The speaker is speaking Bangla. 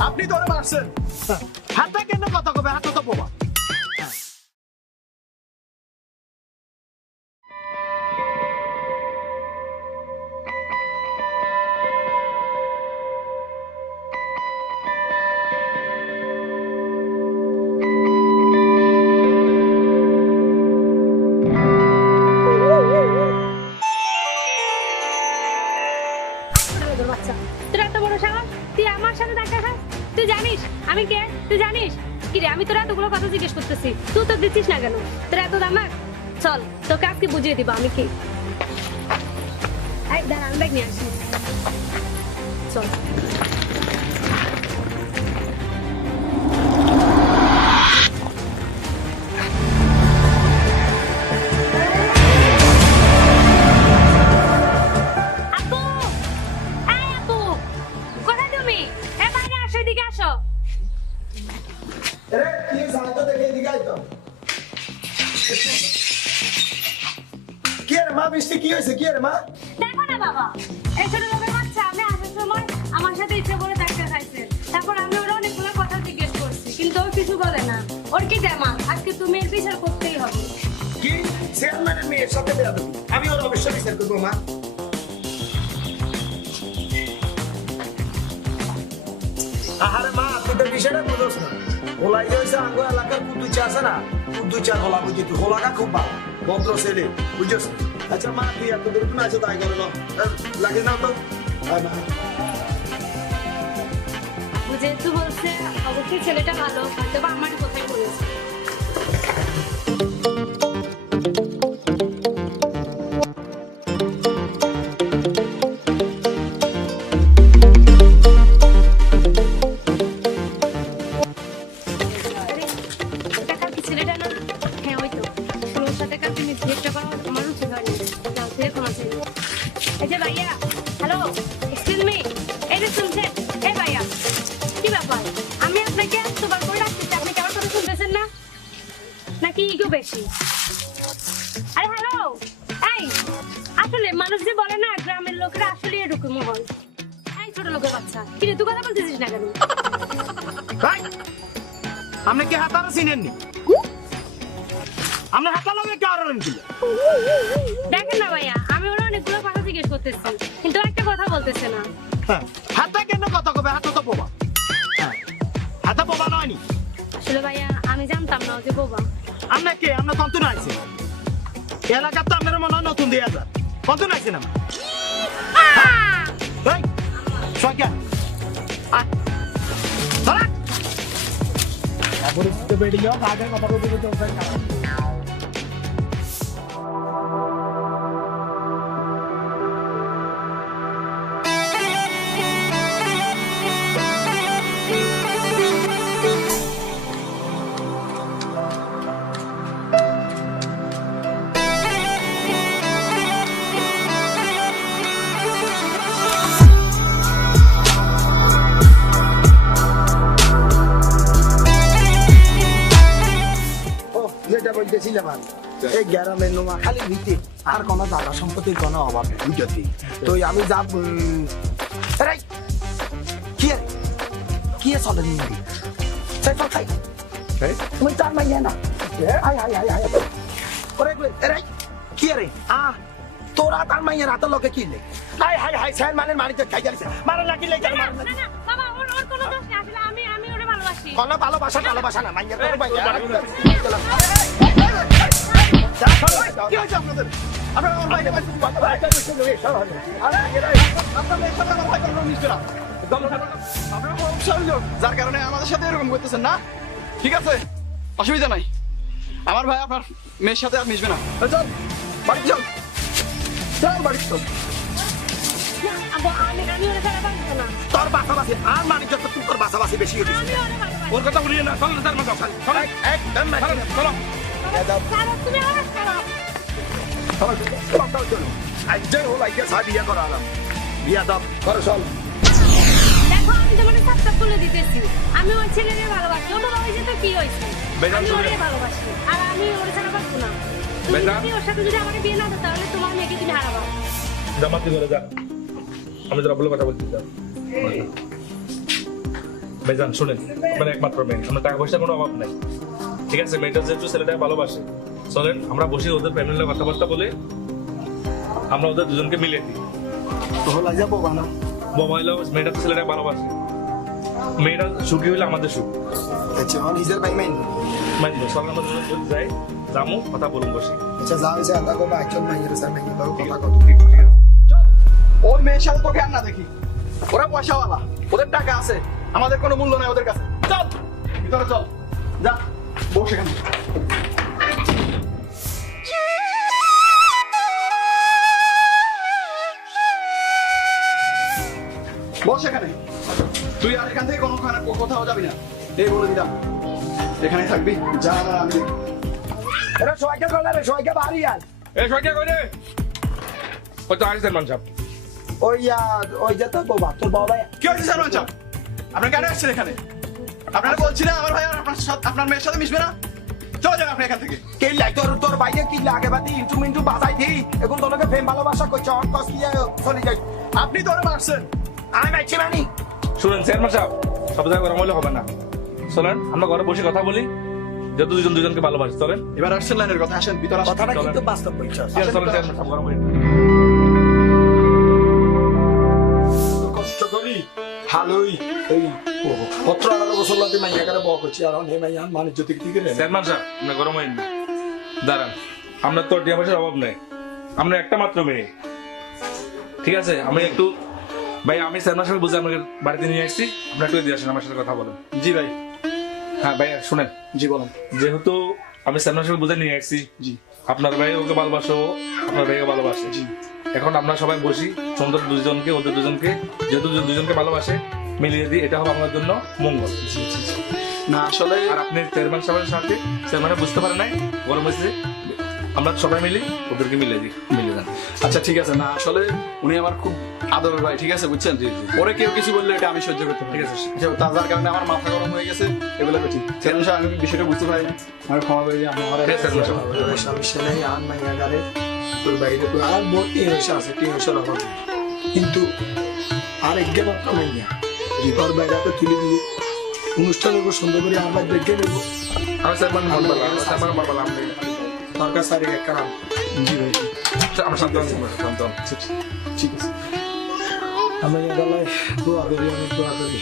আপনি ধরে মারছেন। হাতে কেন কথা কবে? হাতে তো বোবা আমি তোর এতগুলো কথা জিজ্ঞেস করতেছি, তুই তো দিচ্ছিস না কেন? তোর এত দামাক চল, তোকে আজকে বুঝিয়ে দিব আমি কি। দাঁড়া, আমি ব্যাগ নিয়ে আসি। চল। কি রে মা বৃষ্টি কি হয়েছে? কি মা? দেখো না বাবা এই ছোট লোকের বাচ্চা আমি আসার সময় আমার সাথে ইচ্ছে করে ডাক্তার খাইছে। তারপর আমি ওর অনেকগুলো কথা জিজ্ঞেস করছি কিন্তু ও কিছু বলে না। ওর কি জামা আজকে তুমি এর বিচার করতেই হবে। কি? চেয়ারম্যানের মেয়ের সাথে বেরাবে আমি ওর অবশ্যই বিচার করব মা। আহারে মা তুই তো বিষয়টা বুঝোস না। ওলাই যে হয়েছে আঙ্গো এলাকার কুদুচা আছে না কুদুচা হোলা বুঝি তুই। হোলাকা খুব ভালো। ভদ্র ছেলে বুঝছস আচ্ছা মা, তুই এত দূর তুমি আছে? তাই করে না। লাগে না তো। যেহেতু বলছে? অবশ্যই ছেলেটা ভালো হয়তো বা আমার কোথায় বলেছে। আরে হ্যালো এই আসলে মানুষ যে বলে না গ্রামের লোকেরা আসলে এরকমই হয়। এই ছোট লোকের বাচ্চা। কি রে তুই কথা বলতেছিস না কেন? আপনি কি হাতারা চিনেননি? আমরা হাতা কারণ কি? দেখেন না ভাইয়া আমি ওরা অনেকগুলো কথা জিজ্ঞেস করতেছি কিন্তু একটা কথা বলতেছে না। হ্যাঁ, হাতে কেন কথা কবে? হাতে তো বোবা। হ্যাঁ, হাতে বোবা নয়নি আসলে ভাইয়া আমি জানতাম না যে বোবা। আমরা কে? আমরা কন্তন আইছি এলাকার তো আপনার মনে হয় নতুন দিয়ে যায়। কন্তন আইছি না এই বেরিয়ে আয়। ধরা। পরিস্থিতি আগে কথা বলতে বলতেছিলাম আমি এই গ্রামের নোমা খালি ভিতে আর কোনো জায়গা সম্পত্তির কোনো অভাব নেই বুঝতে তো আমি যা কি কি চলে ফল খাই। তুমি তার মাইয়া না? আয় আয় আয় আয় ওরে এরে কি রে? আ তোরা তার মাইয়া রাতের লোকে কি লে? হাই হাই হাই স্যার মানে মারিতে খাই যাচ্ছে মারা লাগি লে না। না না, বাবা ওর ওর কোনো দোষ নেই। আসলে আমি আমি ওরে ভালোবাসি। কোনো ভালোবাসা ভালোবাসা না মাইয়া তোর মাইয়া। যার কারণে আমাদের সাথে এরকম করতেছেন না? ঠিক আছে? অসুবিধা নাই। আমার ভাই আপনার মেয়ের সাথে আর মিশবে না। চল বাড়ি চল। চল বাড়ি চল। তোর বাসাবাসি আর মানিক যত তোর বাসাবাসি বেশি হয়েছে ওরে কথা বলিয়ে না চল তার চল। চল একদম চলো তুমি আমার ছাড়ো একজন হল আইকে সা বিয়া করা আলাম বিয়া দাম করো চল দেখো আমি তোমার সাবস্ক্রাইব করে দিতেছি। আমি ওই ছেলেকে ভালোবাসি। ও হয়েছে তো কি হয়েছে? আমি ওরে ভালোবাসি। আর আমি ওরে ছাড়া পারব না। তুমি যদি ওর সাথে যদি আমার বিয়ে না দাও তাহলে তোমার মেয়েকে তুমি হারাবা। জামাতি করে যা। আমি তোরা বলে কথা বলছি যা। ভাইজান শুনেন আপনার একমাত্র মেয়ে। আমরা টাকা পয়সা কোনো অভাব নাই। ঠিক আছে? মেয়েটা যেহেতু ছেলেটা ভালোবাসে চলেন আমরা বসে ওদের ফ্যামিলির কথাবার্তা বলে আমরা ওদের দুজনকে মিলিয়ে দিই। তো যাব বানা। মোবাইল মেয়েটা ছেলেটা ভালোবাসে। মেয়েটা সুখী হলে আমাদের সুখ। আচ্ছা নিজের ভাই মাইন চলেন আমরা দুজন যাই। যামু কথা বলুন বসে। আচ্ছা যা একজন কথা কত ঠিক আছে ওর মেয়ের সাথে তোকে আর না দেখি। ওরা পয়সাওয়ালা ওদের টাকা আছে আমাদের কোনো মূল্য নাই ওদের কাছে। চল ভিতরে চল। যা বস এখানে। কোথাও যাবি না। এই বলে দিলাম। এখানে থাকবি যা না আমি। এরা সবাইকে বলে রে সবাইকে বাড়ি আয় এই সবাই কে কই রে? ওই তো আরিসেন মান সাহেব। ওই আর ওই যে তোর বাবা তোর বাবা কি হয়েছে স্যার বাচ্চা আপনি কেন আসছেন এখানে? আপনারা বলছিলেন আমার ভাই আর আপনার সাথে আপনার মেয়ের সাথে মিশবে না? চলে যান আপনি এখান থেকে। কে লাই তোর তোর ভাইকে কি লাগে বাদি ইন্টু মিন্টু বাজাই দিই এখন তোকে প্রেম ভালোবাসা অন কস কি চলে যাই। আপনি তো ওরে মারছেন। আমি মাইছি মানি। শুনেন চেয়ারম্যান সাহেব সব জায়গায় গরম হলে হবে না। চলেন আমরা ঘরে বসে কথা বলি। যেহেতু দুজন দুজনকে ভালোবাসি চলেন। এবার আসছেন লাইনের কথা আসেন ভিতরে কথাটা। কিন্তু বাস্তব আছে, চলেন সাহেব গরম হয়ে কষ্ট করি। ভালোই এই পত্র আলাদা বছর মাইয়া করে বক করছি আর মাইয়া মানে দিকে চেয়ারম্যান না গরম হয়ে দাঁড়ান আমরা তো টিয়া পয়সার অভাব নেই। আমরা একটা মাত্র মেয়ে। ঠিক আছে আমি একটু ভাই আমি চেয়ারম্যান সাহেব বুঝে আমাকে বাড়িতে নিয়ে আসছি। আপনি একটু দিয়ে আসেন আমার সাথে কথা বলেন। জি ভাই। হ্যাঁ ভাই শুনেন। জি বলেন। যেহেতু আমি চেয়ারম্যান সাহেব বুঝে নিয়ে আসছি জি। আপনার ভাই ওকে ভালোবাসো আপনার ভাইকে ভালোবাসে। জি। এখন আমরা সবাই বসি সুন্দর দুজনকে ওদের দুজনকে যেহেতু দুজনকে ভালোবাসে মিলিয়ে দিই এটা হবে আমাদের জন্য মঙ্গল। না আসলে আর আপনি চেয়ারম্যান সাহেবের সাথে চেয়ারম্যানে বুঝতে পারে নাই গরম হয়েছে। আমরা সবাই মিলি ওদেরকে মিলিয়ে দিই মিলিয়ে দেন। আচ্ছা ঠিক আছে। না আসলে উনি আমার খুব আদরের ভাই ঠিক আছে? বুঝছেন? জি। ওরে কেউ কিছু বললে এটা আমি সহ্য করতে ঠিক আছে। যে তার কারণে আমার মাথা গরম হয়ে গেছে। এগুলো ঠিক সেরকম স্যার আমি বিষয়টা বুঝতে পারি আমি ক্ষমা করে দিই আমি আমার আছে, চেয়ারম্যান সমস্যা নেই আর মাইয়া গারে তোর বাইরে তো আর বহুত টিন আছে হয়েছে অভাব। কিন্তু আর এক গেম মাত্র মাইয়া তোর বাইরে তো তুলে দিয়ে অনুষ্ঠানের উপর সুন্দর করে আর বাইরে দেখে নেব। আমি চেয়ারম্যান মন বলা আমি চেয়ারম্যান মন বলা আমি দরকার সারি এক কারণ জি ভাই। আমার শান্ত হন, শান্ত হন। ঠিক আছে। আমি গলায় দোয়া করি অনেক দোয়া করি।